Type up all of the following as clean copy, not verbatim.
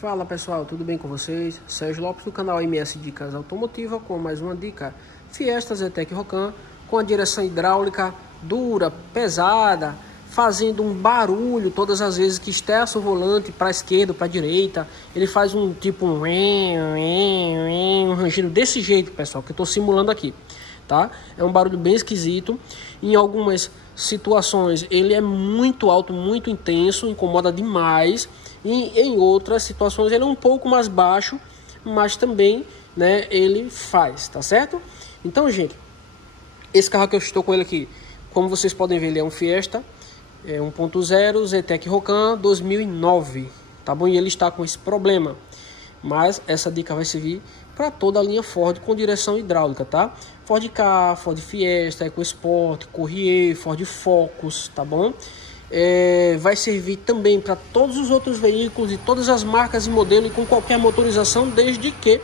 Fala pessoal, tudo bem com vocês? Sérgio Lopes do canal MS Dicas Automotiva com mais uma dica Fiesta Zetec Rocan com a direção hidráulica dura, pesada, fazendo um barulho todas as vezes que esterça o volante para a esquerda ou para a direita. Ele faz um tipo um rangido desse jeito, pessoal, que eu estou simulando aqui, tá? É um barulho bem esquisito. Em algumas situações ele é muito alto, muito intenso, incomoda demais. E em outras situações ele é um pouco mais baixo, mas também, né, ele faz, tá certo? Então, gente, esse carro que eu estou com ele aqui, como vocês podem ver, ele é um Fiesta 1.0 Zetec Rocan 2009, tá bom? E ele está com esse problema, mas essa dica vai servir para toda a linha Ford com direção hidráulica, tá? Ford Ka, Ford Fiesta, EcoSport, Courier, Ford Focus, tá bom? Vai servir também para todos os outros veículos de todas as marcas e modelos e com qualquer motorização, desde que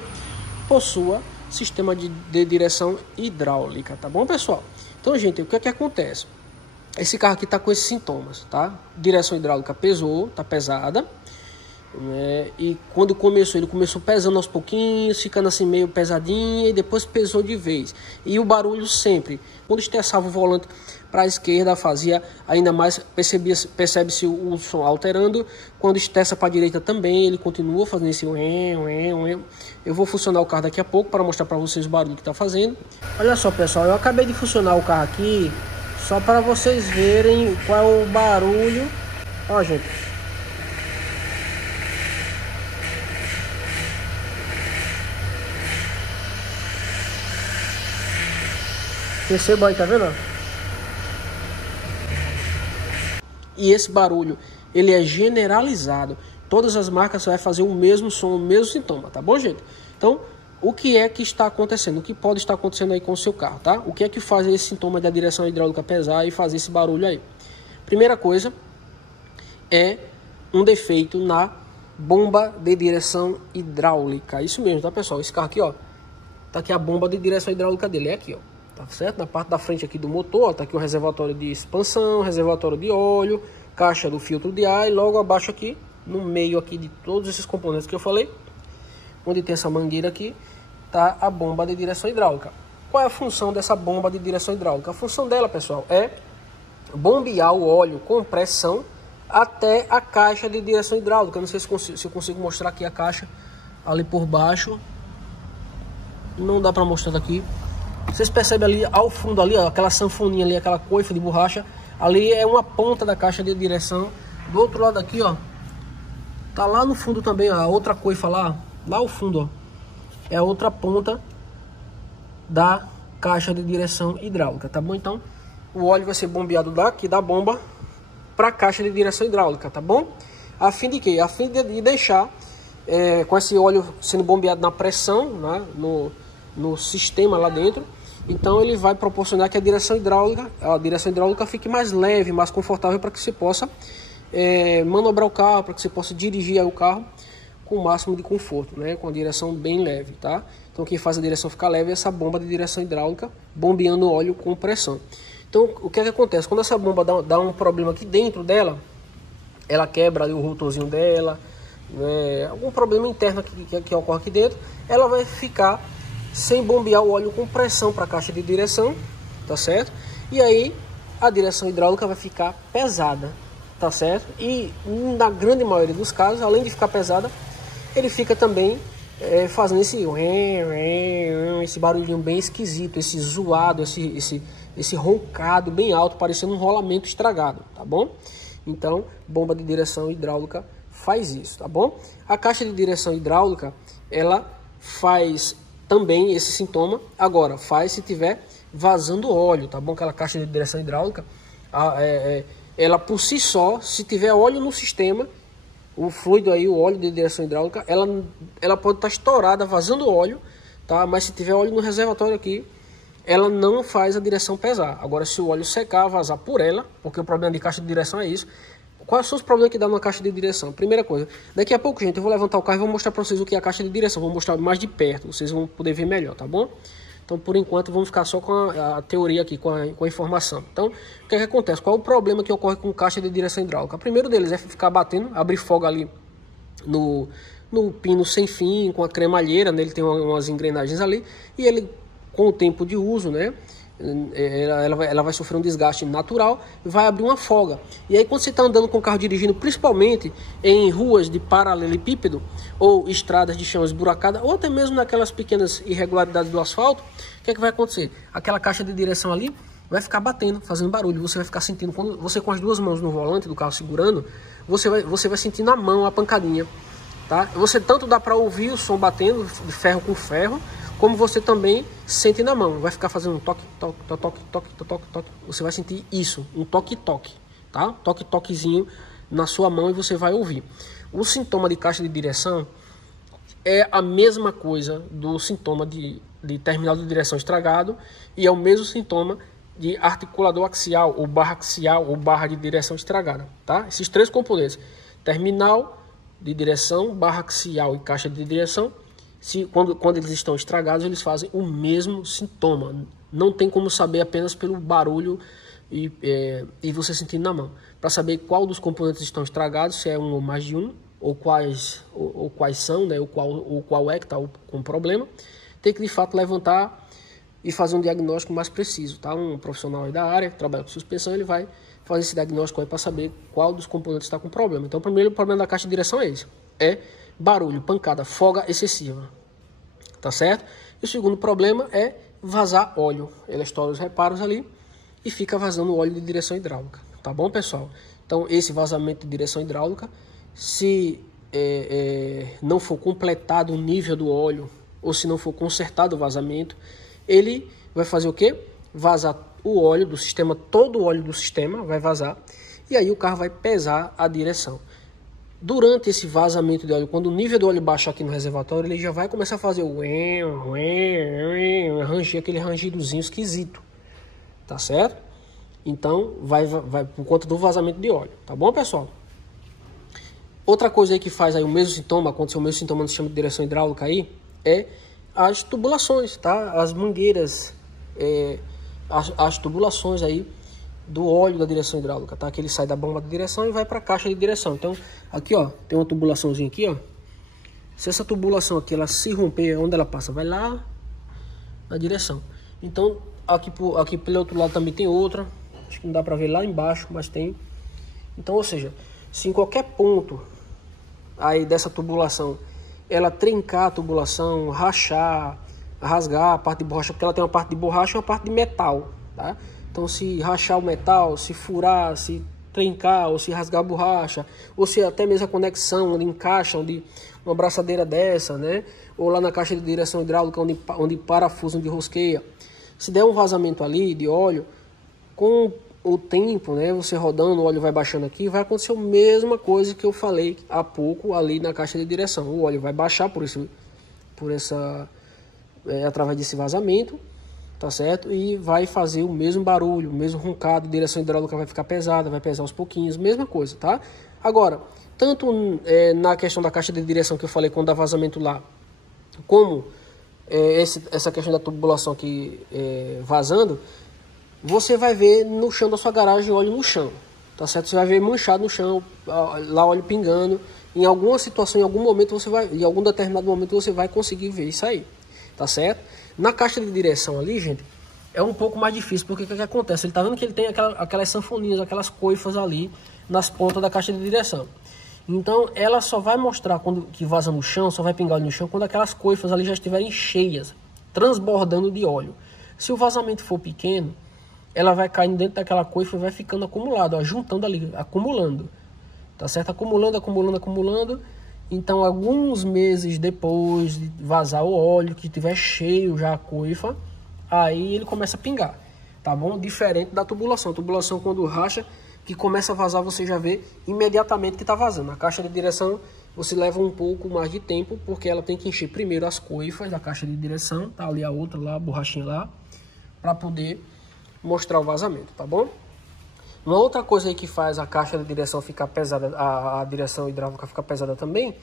possua sistema de direção hidráulica, tá bom, pessoal? Então, gente, o que é que acontece? Esse carro aqui está com esses sintomas, tá? Direção hidráulica pesou, tá pesada, né? E quando começou, ele começou pesando aos pouquinhos, ficando assim meio pesadinho, e depois pesou de vez. E o barulho sempre, quando estressava o volante para a esquerda, fazia ainda mais, percebe-se o som alterando. Quando estressa para a direita também, ele continua fazendo esse Eu vou funcionar o carro daqui a pouco para mostrar para vocês o barulho que está fazendo. Olha só, pessoal, eu acabei de funcionar o carro aqui só para vocês verem qual é o barulho. Ó, gente, perceba aí, tá vendo? E esse barulho, ele é generalizado. Todas as marcas vai fazer o mesmo som, o mesmo sintoma, tá bom, gente? Então, o que é que está acontecendo? O que pode estar acontecendo aí com o seu carro, tá? O que é que faz esse sintoma da direção hidráulica pesar e fazer esse barulho aí? Primeira coisa é um defeito na bomba de direção hidráulica. Isso mesmo, tá, pessoal? Esse carro aqui, ó, tá aqui a bomba de direção hidráulica dele, é aqui, ó. Tá certo? Na parte da frente aqui do motor, ó, tá aqui o reservatório de expansão, reservatório de óleo, caixa do filtro de ar, e logo abaixo aqui, no meio aqui de todos esses componentes que eu falei, onde tem essa mangueira aqui, tá a bomba de direção hidráulica. Qual é a função dessa bomba de direção hidráulica? A função dela, pessoal, é bombear o óleo com pressão até a caixa de direção hidráulica. Eu não sei se eu consigo mostrar aqui a caixa ali por baixo. Não dá para mostrar daqui. Vocês percebem ali ao fundo ali, ó, aquela sanfoninha ali, aquela coifa de borracha, ali é uma ponta da caixa de direção. Do outro lado aqui, ó, tá lá no fundo também, ó, a outra coifa lá ao fundo, ó, é a outra ponta da caixa de direção hidráulica, tá bom? Então, o óleo vai ser bombeado daqui da bomba para a caixa de direção hidráulica, tá bom? A fim de quê? A fim de deixar com esse óleo sendo bombeado na pressão, né, no sistema lá dentro. Então ele vai proporcionar que a direção hidráulica fique mais leve, mais confortável, para que você possa manobrar o carro, para que você possa dirigir aí o carro com o máximo de conforto, né? Com a direção bem leve, tá? Então quem faz a direção ficar leve é essa bomba de direção hidráulica, bombeando o óleo com pressão. Então o que é que acontece? Quando essa bomba dá um problema aqui dentro dela, ela quebra ali o rotorzinho dela, né? Algum problema interno que ocorre aqui dentro, ela vai ficar sem bombear o óleo com pressão para a caixa de direção, tá certo? E aí a direção hidráulica vai ficar pesada, tá certo? E na grande maioria dos casos, além de ficar pesada, ele fica também fazendo esse barulhinho bem esquisito, esse zoado, esse roncado bem alto, parecendo um rolamento estragado, tá bom? Então, bomba de direção hidráulica faz isso, tá bom? A caixa de direção hidráulica, ela faz também esse sintoma. Agora, faz se tiver vazando óleo, tá bom? Aquela caixa de direção hidráulica, ela por si só, se tiver óleo no sistema, o fluido aí, o óleo de direção hidráulica, ela pode estar estourada, vazando óleo, tá? Mas se tiver óleo no reservatório aqui, ela não faz a direção pesar. Agora, se o óleo secar, vazar por ela, porque o problema de caixa de direção é isso. Quais são os problemas que dá numa caixa de direção? Primeira coisa, daqui a pouco, gente, eu vou levantar o carro e vou mostrar para vocês o que é a caixa de direção. Vou mostrar mais de perto, vocês vão poder ver melhor, tá bom? Então, por enquanto, vamos ficar só com a teoria aqui, com a informação. Então, o que é que acontece? Qual é o problema que ocorre com caixa de direção hidráulica? O primeiro deles é ficar batendo, abrir fogo ali no pino sem fim, com a cremalheira, né? Ele tem umas engrenagens ali, e ele, com o tempo de uso, né, ela vai sofrer um desgaste natural e vai abrir uma folga. E aí, quando você está andando com o carro dirigindo, principalmente em ruas de paralelepípedo ou estradas de chão esburacada, ou até mesmo naquelas pequenas irregularidades do asfalto, o que é que vai acontecer? Aquela caixa de direção ali vai ficar batendo, fazendo barulho. Você vai ficar sentindo, quando você com as duas mãos no volante do carro segurando, você vai sentir na mão a pancadinha, tá? Você tanto dá para ouvir o som batendo de ferro com ferro, como você também sente na mão. Vai ficar fazendo um toque, toque, toque, toque, toque, toque. Você vai sentir isso, um toque, toque, tá? Toque, toquezinho na sua mão, e você vai ouvir. O sintoma de caixa de direção é a mesma coisa do sintoma de terminal de direção estragado, e é o mesmo sintoma de articulador axial ou barra de direção estragada, tá? Esses três componentes, terminal de direção, barra axial e caixa de direção, quando eles estão estragados, eles fazem o mesmo sintoma. Não tem como saber apenas pelo barulho e você sentindo na mão. Para saber qual dos componentes estão estragados, se é um ou mais de um, ou quais são, né, ou qual é que está com problema, tem que de fato levantar e fazer um diagnóstico mais preciso, tá? Um profissional aí da área que trabalha com suspensão, ele vai fazer esse diagnóstico aí para saber qual dos componentes está com problema. Então, o primeiro problema da caixa de direção é esse, é barulho, pancada, folga excessiva, tá certo? E o segundo problema é vazar óleo. Ele estoura os reparos ali e fica vazando óleo de direção hidráulica, tá bom, pessoal? Então, esse vazamento de direção hidráulica, se não for completado o nível do óleo, ou se não for consertado o vazamento, ele vai fazer o quê? Vazar o óleo do sistema, todo o óleo do sistema vai vazar, e aí o carro vai pesar a direção. Durante esse vazamento de óleo, quando o nível do óleo baixar aqui no reservatório, ele já vai começar a fazer o ranger, aquele rangidozinho esquisito, tá certo? Então, vai por conta do vazamento de óleo, tá bom, pessoal? Outra coisa aí que faz aí o mesmo sintoma, aconteceu o mesmo sintoma no sistema de direção hidráulica aí, é as tubulações, tá? As mangueiras, as tubulações aí do óleo da direção hidráulica, tá? Que ele sai da bomba de direção e vai para a caixa de direção. Então, aqui, ó, tem uma tubulaçãozinha aqui, ó. Se essa tubulação aqui, ela se romper, onde ela passa? Vai lá na direção. Então, aqui pelo outro lado também tem outra. Acho que não dá para ver lá embaixo, mas tem. Então, ou seja, se em qualquer ponto aí dessa tubulação ela trincar a tubulação, rachar, rasgar a parte de borracha, porque ela tem uma parte de borracha e uma parte de metal, tá? Então, se rachar o metal, se furar, se trincar, ou se rasgar a borracha, ou se até mesmo a conexão, onde encaixa, onde uma braçadeira dessa, né? Ou lá na caixa de direção hidráulica, onde parafuso, onde rosqueia, se der um vazamento ali de óleo, com o tempo, né, você rodando, o óleo vai baixando aqui, vai acontecer a mesma coisa que eu falei há pouco ali na caixa de direção. O óleo vai baixar através desse vazamento, tá certo? E vai fazer o mesmo barulho, o mesmo roncado, a direção hidráulica vai ficar pesada, vai pesar aos pouquinhos, mesma coisa, tá? Agora, tanto na questão da caixa de direção que eu falei quando dá vazamento lá, como essa questão da tubulação aqui vazando, você vai ver no chão da sua garagem óleo no chão, tá certo? Você vai ver manchado no chão, lá óleo pingando. Em alguma situação, em algum momento em algum determinado momento você vai conseguir ver isso aí, tá certo? Na caixa de direção ali, gente, é um pouco mais difícil, porque o que acontece? Ele tá vendo que ele tem aquelas sanfoninhas, aquelas coifas ali nas pontas da caixa de direção. Então, ela só vai mostrar quando que vaza no chão, só vai pingar óleo no chão, quando aquelas coifas ali já estiverem cheias, transbordando de óleo. Se o vazamento for pequeno, ela vai caindo dentro daquela coifa e vai ficando acumulado, ó, juntando ali, acumulando, tá certo? Acumulando, acumulando, acumulando. Então, alguns meses depois de vazar o óleo, que tiver cheio já a coifa, aí ele começa a pingar, tá bom? Diferente da tubulação. A tubulação, quando racha, que começa a vazar, você já vê imediatamente que está vazando. A caixa de direção, você leva um pouco mais de tempo, porque ela tem que encher primeiro as coifas da caixa de direção, tá ali a outra lá, a borrachinha lá, para poder mostrar o vazamento, tá bom? Uma outra coisa aí que faz a caixa de direção ficar pesada, a direção hidráulica ficar pesada também,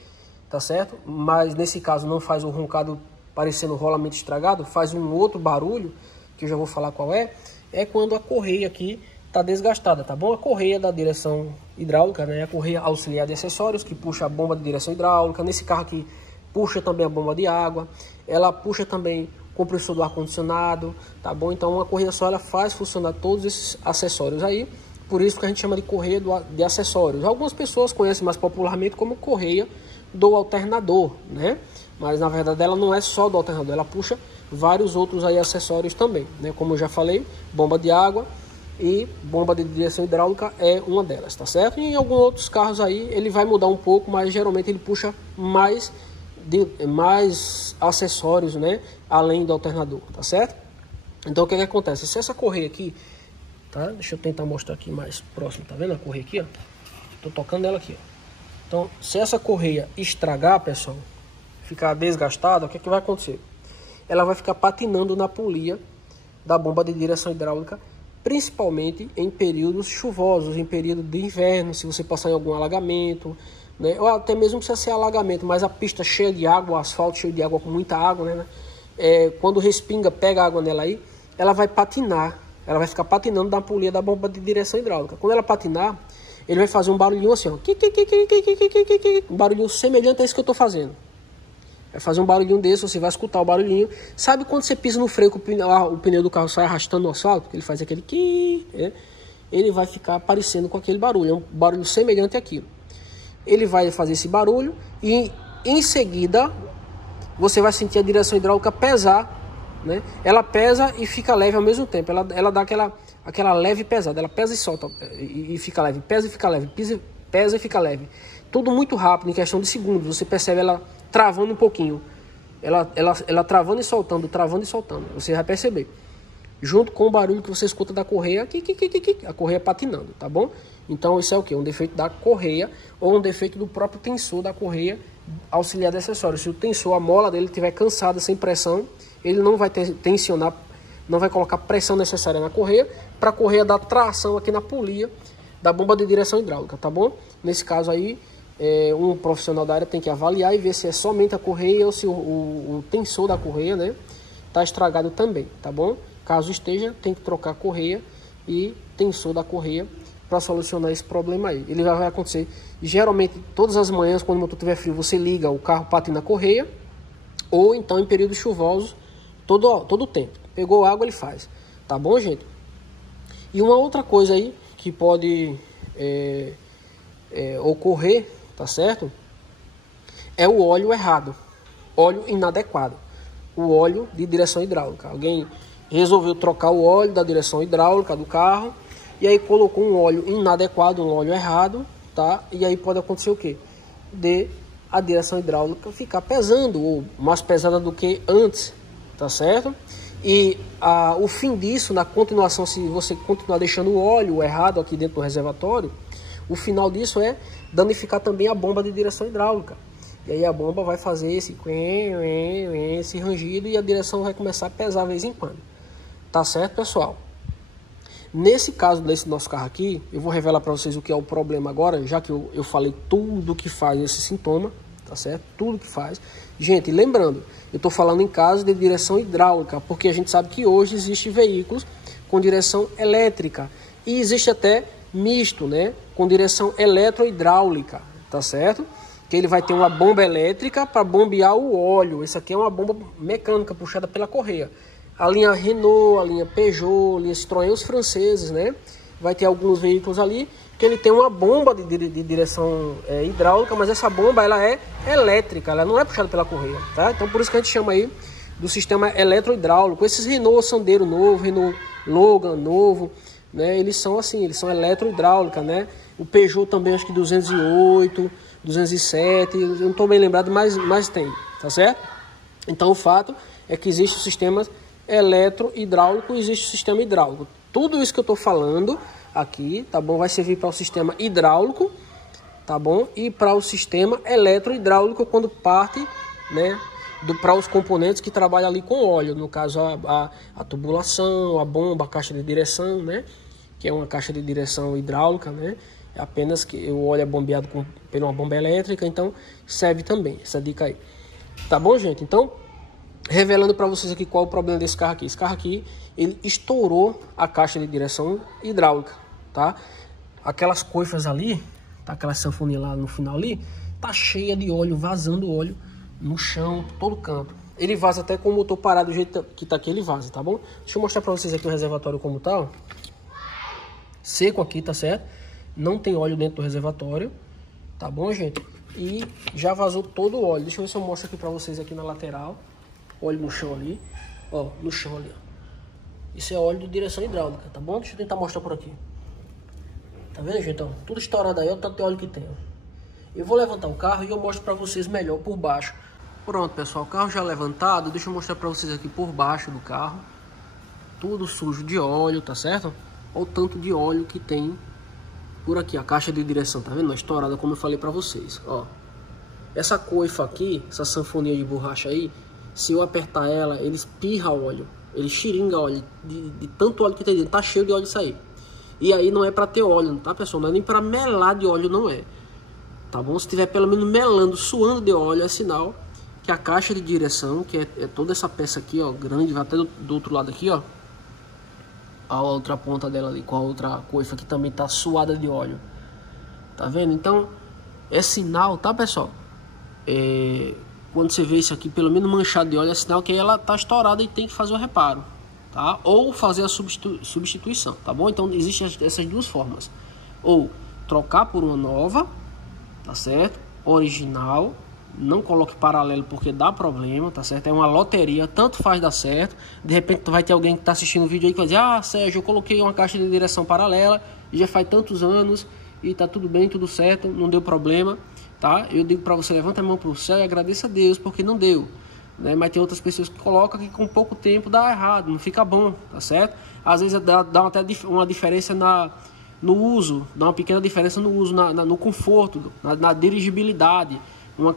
tá certo? Mas nesse caso não faz o roncado parecendo rolamento estragado, faz um outro barulho, que eu já vou falar qual é quando a correia aqui tá desgastada, tá bom? A correia da direção hidráulica, né? A correia auxiliar de acessórios que puxa a bomba de direção hidráulica. Nesse carro aqui puxa também a bomba de água. Ela puxa também o compressor do ar-condicionado, tá bom? Então uma correia só ela faz funcionar todos esses acessórios aí. Por isso que a gente chama de correia de acessórios. Algumas pessoas conhecem mais popularmente como correia do alternador, né? Mas na verdade ela não é só do alternador, ela puxa vários outros aí acessórios também, né? Como eu já falei, bomba de água e bomba de direção hidráulica é uma delas, tá certo? E em alguns outros carros aí ele vai mudar um pouco, mas geralmente ele puxa mais acessórios, né? Além do alternador, tá certo? Então o que acontece? Se essa correia aqui, tá? Deixa eu tentar mostrar aqui mais próximo, tá vendo a correia aqui, ó? Tô tocando ela aqui, ó. Então, se essa correia estragar, pessoal, ficar desgastada, o que vai acontecer? Ela vai ficar patinando na polia da bomba de direção hidráulica, principalmente em períodos chuvosos, em período de inverno, se você passar em algum alagamento, né? Ou até mesmo precisa ser alagamento, mas a pista cheia de água, o asfalto cheio de água, com muita água, né? Quando respinga, pega água nela aí, ela vai patinar, ela vai ficar patinando na polia da bomba de direção hidráulica. Quando ela patinar, ele vai fazer um barulhinho assim, ó, um barulhinho semelhante a esse que eu estou fazendo. Vai fazer um barulhinho desse, você vai escutar o barulhinho. Sabe quando você pisa no freio que o pneu do carro sai arrastando no asfalto? Ele faz aquele ele vai ficar aparecendo com aquele barulho, é um barulho semelhante àquilo. Ele vai fazer esse barulho e em seguida você vai sentir a direção hidráulica pesar, né? Ela pesa e fica leve ao mesmo tempo. Ela dá aquela leve pesada. Ela pesa e solta e fica leve, pesa e fica leve, pesa e fica leve. Tudo muito rápido, em questão de segundos. Você percebe ela travando um pouquinho. Ela travando e soltando, travando e soltando. Você vai perceber. Junto com o barulho que você escuta da correia, a correia patinando, tá bom? Então isso é o que? Um defeito da correia ou um defeito do próprio tensor da correia auxiliar de acessório. Se o tensor, a mola dele estiver cansada, sem pressão, ele não vai tensionar, não vai colocar pressão necessária na correia para a correia dar tração aqui na polia da bomba de direção hidráulica, tá bom? Nesse caso aí, um profissional da área tem que avaliar e ver se é somente a correia ou se o tensor da correia, né, tá estragado também, tá bom? Caso esteja, tem que trocar a correia e tensor da correia para solucionar esse problema aí. Ele vai acontecer geralmente todas as manhãs, quando o motor estiver frio, você liga, o carro patina a correia, ou então em períodos chuvosos, todo o tempo. Pegou água, ele faz, tá bom, gente? E uma outra coisa aí que pode ocorrer, tá certo? É o óleo errado, óleo inadequado, o óleo de direção hidráulica. Alguém resolveu trocar o óleo da direção hidráulica do carro e aí colocou um óleo inadequado, um óleo errado, tá? E aí pode acontecer o quê? A direção hidráulica ficar pesando ou mais pesada do que antes, tá certo? E o fim disso, na continuação, se você continuar deixando o óleo errado aqui dentro do reservatório, o final disso é danificar também a bomba de direção hidráulica. E aí a bomba vai fazer esse rangido e a direção vai começar a pesar de vez em quando. Tá certo, pessoal? Nesse caso desse nosso carro aqui, eu vou revelar para vocês o que é o problema agora, já que eu falei tudo que faz esse sintoma, tá certo? Tudo que faz. Gente, lembrando, eu estou falando em caso de direção hidráulica, porque a gente sabe que hoje existem veículos com direção elétrica e existe até misto, né? Com direção eletrohidráulica, tá certo? Que ele vai ter uma bomba elétrica para bombear o óleo. Isso aqui é uma bomba mecânica puxada pela correia. A linha Renault, a linha Peugeot, a linha Citroën, os franceses, né? Vai ter alguns veículos ali que ele tem uma bomba de direção hidráulica, mas essa bomba ela é elétrica, ela não é puxada pela correia, tá? Então por isso que a gente chama aí do sistema eletrohidráulico. Esses Renault Sandero novo, Renault Logan novo, né? Eles são assim, eles são eletrohidráulica, né? O Peugeot também, acho que 208, 207, eu não estou bem lembrado, mas tem, tá certo? Então o fato é que existe o sistema eletrohidráulico, existe o sistema hidráulico. Tudo isso que eu estou falando aqui, tá bom? Vai servir para o sistema hidráulico, tá bom? E para o sistema eletrohidráulico quando parte, né? Para os componentes que trabalham ali com óleo, no caso a tubulação, a bomba, a caixa de direção, né? Que é uma caixa de direção hidráulica, né? É apenas que o óleo é bombeado por uma bomba elétrica, então serve também essa dica aí. Tá bom, gente? Então, revelando para vocês aqui qual é o problema desse carro aqui. Esse carro aqui, ele estourou a caixa de direção hidráulica, tá? Aquelas coifas ali, tá? Aquela sanfoninha lá no final ali, tá cheia de óleo, vazando óleo no chão, todo canto. Ele vaza até com o motor parado do jeito que tá aqui, ele vaza, tá bom? Deixa eu mostrar pra vocês aqui o reservatório como tá, ó. Seco aqui, tá certo? Não tem óleo dentro do reservatório, tá bom, gente? E já vazou todo o óleo. Deixa eu ver se eu mostro aqui pra vocês aqui na lateral. Óleo no chão ali, ó, no chão ali, ó. Isso é óleo de direção hidráulica, tá bom? Deixa eu tentar mostrar por aqui. Tá vendo, gente? Ó, tudo estourado aí, ó, o tanto de óleo que tem, ó. Eu vou levantar o carro e eu mostro pra vocês melhor por baixo. Pronto, pessoal, o carro já levantado. Deixa eu mostrar pra vocês aqui por baixo do carro. Tudo sujo de óleo, tá certo? Olha o tanto de óleo que tem por aqui, a caixa de direção, tá vendo? Estourada, como eu falei pra vocês, ó. Essa coifa aqui, essa sanfonia de borracha aí, se eu apertar ela, ele espirra óleo. Ele xiringa óleo, de tanto óleo que tem dentro, tá cheio de óleo isso aí. E aí não é pra ter óleo, tá, pessoal? Não é nem pra melar de óleo, não é. Tá bom? Se tiver pelo menos melando, suando de óleo, é sinal que a caixa de direção, que é toda essa peça aqui, ó, grande, vai até do outro lado aqui, ó. A outra ponta dela ali, com a outra coifa que também tá suada de óleo. Tá vendo? Então, é sinal, tá, pessoal? Quando você vê isso aqui, pelo menos manchado de óleo, é sinal que ela tá estourada e tem que fazer o reparo, tá? Ou fazer a substituição, tá bom? Então, existem essas duas formas. Ou trocar por uma nova, tá certo? Original. Não coloque paralelo porque dá problema, tá certo? É uma loteria, tanto faz dar certo. De repente vai ter alguém que tá assistindo o vídeo aí que vai dizer: ah, Sérgio, eu coloquei uma caixa de direção paralela e já faz tantos anos e tá tudo bem, tudo certo, não deu problema, tá? Eu digo para você, levanta a mão pro céu e agradeça a Deus porque não deu, né? Mas tem outras pessoas que colocam que com pouco tempo dá errado, não fica bom, tá certo? Às vezes dá até uma diferença no uso, dá uma pequena diferença no uso, no conforto, na dirigibilidade.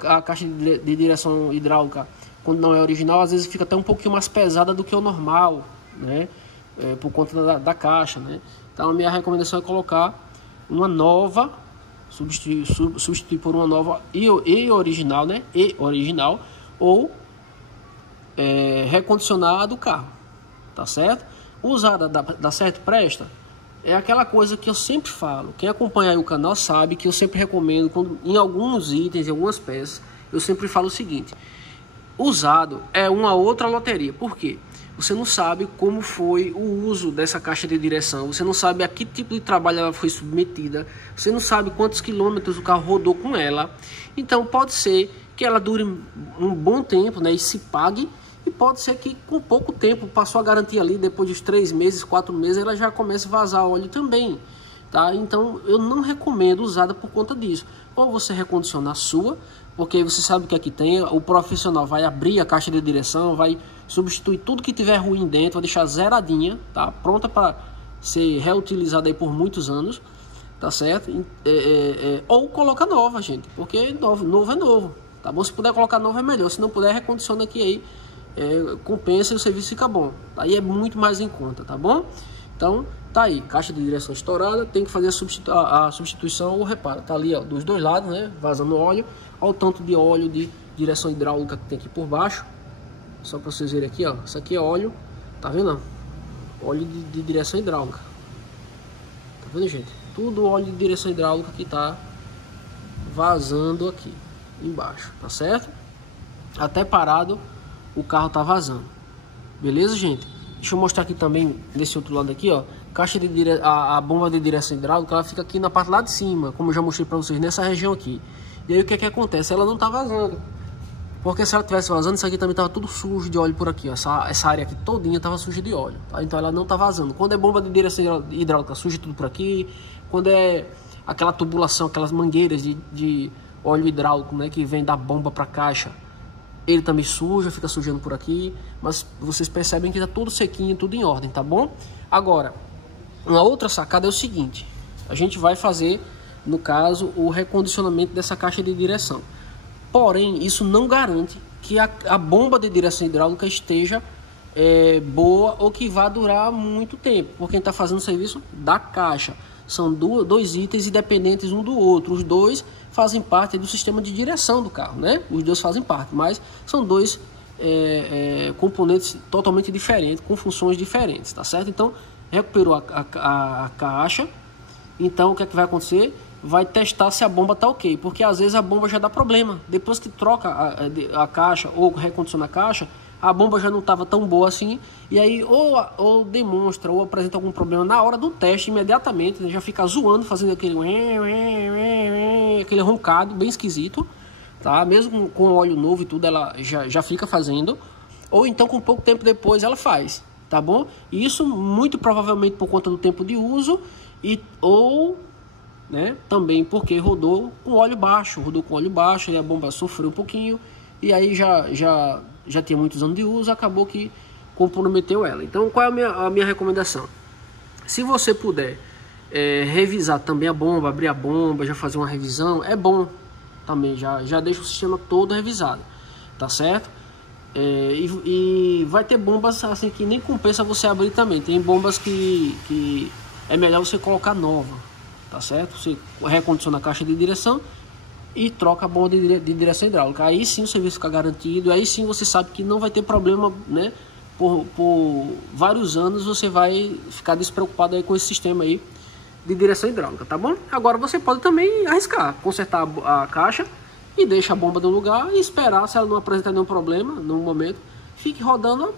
A caixa de direção hidráulica, quando não é original, às vezes fica até um pouquinho mais pesada do que o normal, né? Por conta da caixa, né? Então a minha recomendação é colocar uma nova, substituir por uma nova e original, né? E original, ou recondicionar do carro, tá certo? Usada dá certo, presta. É aquela coisa que eu sempre falo. Quem acompanha aí o canal sabe que eu sempre recomendo, em alguns itens, em algumas peças, eu sempre falo o seguinte: usado é uma outra loteria. Por quê? Você não sabe como foi o uso dessa caixa de direção, você não sabe a que tipo de trabalho ela foi submetida, você não sabe quantos quilômetros o carro rodou com ela. Então pode ser que ela dure um bom tempo, né, e se pague. E pode ser que com pouco tempo, passou a garantia ali, depois de 3 meses, 4 meses, ela já comece a vazar óleo também, tá? Então eu não recomendo usada por conta disso. Ou você recondiciona a sua, porque você sabe que aqui tem, o profissional vai abrir a caixa de direção, vai substituir tudo que tiver ruim dentro, vai deixar zeradinha, tá? Pronta para ser reutilizada aí por muitos anos, tá certo? Ou coloca nova, gente, porque novo é novo, tá bom? Se puder colocar novo é melhor, se não puder, recondiciona aqui aí. Compensa e o serviço fica bom. Aí é muito mais em conta, tá bom? Então, tá aí, caixa de direção estourada, tem que fazer a substituição ou reparo. Tá ali, ó, dos dois lados, né? Vazando óleo. Olha o tanto de óleo de direção hidráulica que tem aqui por baixo. Só para vocês verem aqui, ó. Isso aqui é óleo, tá vendo? Óleo de direção hidráulica. Tá vendo, gente? Tudo óleo de direção hidráulica que tá vazando aqui embaixo, tá certo? Até parado o carro tá vazando. Beleza, gente? Deixa eu mostrar aqui também, desse outro lado aqui, ó. Caixa a bomba de direção hidráulica, ela fica aqui na parte lá de cima, como eu já mostrei pra vocês, nessa região aqui. E aí o que é que acontece? Ela não tá vazando. Porque se ela tivesse vazando, isso aqui também tava tudo sujo de óleo por aqui, ó. Essa área aqui todinha tava suja de óleo, tá? Então ela não tá vazando. Quando é bomba de direção hidráulica, suja tudo por aqui. Quando é aquela tubulação, aquelas mangueiras de óleo hidráulico, né, que vem da bomba pra caixa, ele também suja, fica sujando por aqui, mas vocês percebem que tá tudo sequinho, tudo em ordem, tá bom? Agora, uma outra sacada é o seguinte: a gente vai fazer, no caso, o recondicionamento dessa caixa de direção. Porém, isso não garante que a bomba de direção hidráulica esteja boa ou que vá durar muito tempo, porque a gente está fazendo o serviço da caixa. São dois itens independentes um do outro. Os dois fazem parte do sistema de direção do carro, né? Os dois fazem parte, mas são dois componentes totalmente diferentes, com funções diferentes, tá certo? Então, recuperou a caixa, Então o que é que vai acontecer? Vai testar se a bomba tá ok, porque às vezes a bomba já dá problema. Depois que troca a caixa ou recondiciona a caixa, a bomba já não estava tão boa assim, e aí ou demonstra ou apresenta algum problema na hora do teste imediatamente, né? Já fica zoando, fazendo aquele roncado bem esquisito, tá? Mesmo com óleo novo e tudo, ela já fica fazendo, ou então com pouco tempo depois ela faz, tá bom? E isso muito provavelmente por conta do tempo de uso ou né, também porque rodou com óleo baixo, e a bomba sofreu um pouquinho, e aí já tinha muitos anos de uso, acabou que comprometeu ela. Então qual é a minha recomendação? Se você puder revisar também a bomba, abrir a bomba, já fazer uma revisão, é bom também, já deixa o sistema todo revisado, tá certo? E vai ter bombas assim que nem compensa você abrir também. Tem bombas que é melhor você colocar nova, tá certo? Você recondiciona a caixa de direção e troca a bomba de direção hidráulica. Aí sim o serviço fica garantido, aí sim você sabe que não vai ter problema, né? Por vários anos você vai ficar despreocupado aí com esse sistema aí de direção hidráulica, tá bom? Agora você pode também arriscar, consertar a caixa e deixa a bomba no lugar e esperar. Se ela não apresentar nenhum problema no momento, fique rodando,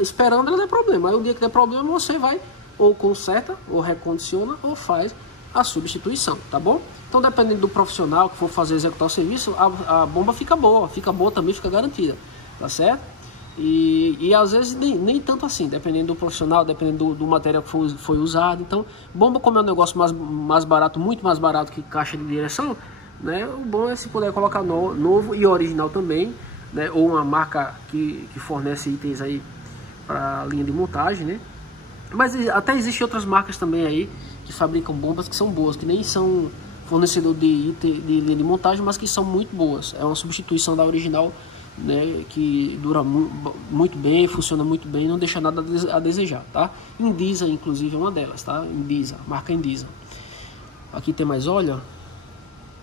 esperando ela ter problema. Aí o dia que der problema você vai ou conserta, ou recondiciona, ou faz a substituição, tá bom? Então dependendo do profissional que for executar o serviço, a bomba fica boa também, fica garantida, tá certo? E às vezes nem tanto assim, dependendo do profissional, dependendo do material que foi usado. Então bomba, como é um negócio mais barato, muito mais barato que caixa de direção, né? O bom é se puder colocar novo e original também, né? Ou uma marca que fornece itens aí para a linha de montagem, né? Mas até existem outras marcas também aí que fabricam bombas que são boas, que nem são fornecedor de linha de montagem, mas que são muito boas. É uma substituição da original, né, que dura muito bem, funciona muito bem, não deixa nada a desejar, tá? Indisa, inclusive, é uma delas, tá? Indisa, marca Indisa. Aqui tem mais óleo,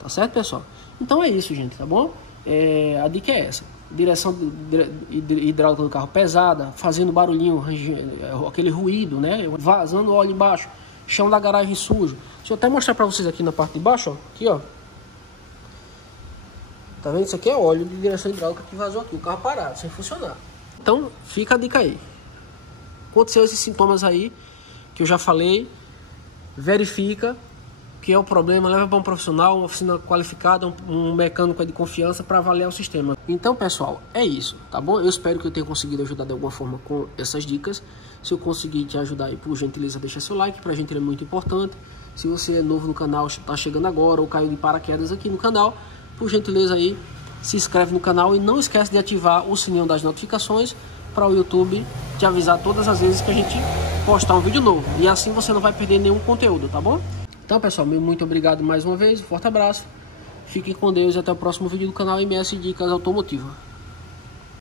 tá certo, pessoal? Então é isso, gente, tá bom? A dica é essa. Direção hidráulica do carro pesada, fazendo barulhinho, aquele ruído, né? Vazando óleo embaixo, chão da garagem sujo. Deixa eu até mostrar pra vocês aqui na parte de baixo, ó. Aqui, ó. Tá vendo? Isso aqui é óleo de direção hidráulica que vazou aqui, o carro parado, sem funcionar. Então, fica a dica aí. Aconteceu esses sintomas aí, que eu já falei, verifica que é o problema, leva para um profissional, uma oficina qualificada, um mecânico de confiança para avaliar o sistema. Então, pessoal, é isso, tá bom? Eu espero que eu tenha conseguido ajudar de alguma forma com essas dicas. Se eu conseguir te ajudar aí, por gentileza, deixa seu like, pra gente é muito importante. Se você é novo no canal, está chegando agora ou caiu de paraquedas aqui no canal, por gentileza aí, se inscreve no canal e não esquece de ativar o sininho das notificações para o YouTube te avisar todas as vezes que a gente postar um vídeo novo. E assim você não vai perder nenhum conteúdo, tá bom? Então, pessoal, muito obrigado mais uma vez, um forte abraço, fiquem com Deus e até o próximo vídeo do canal MS Dicas Automotivas.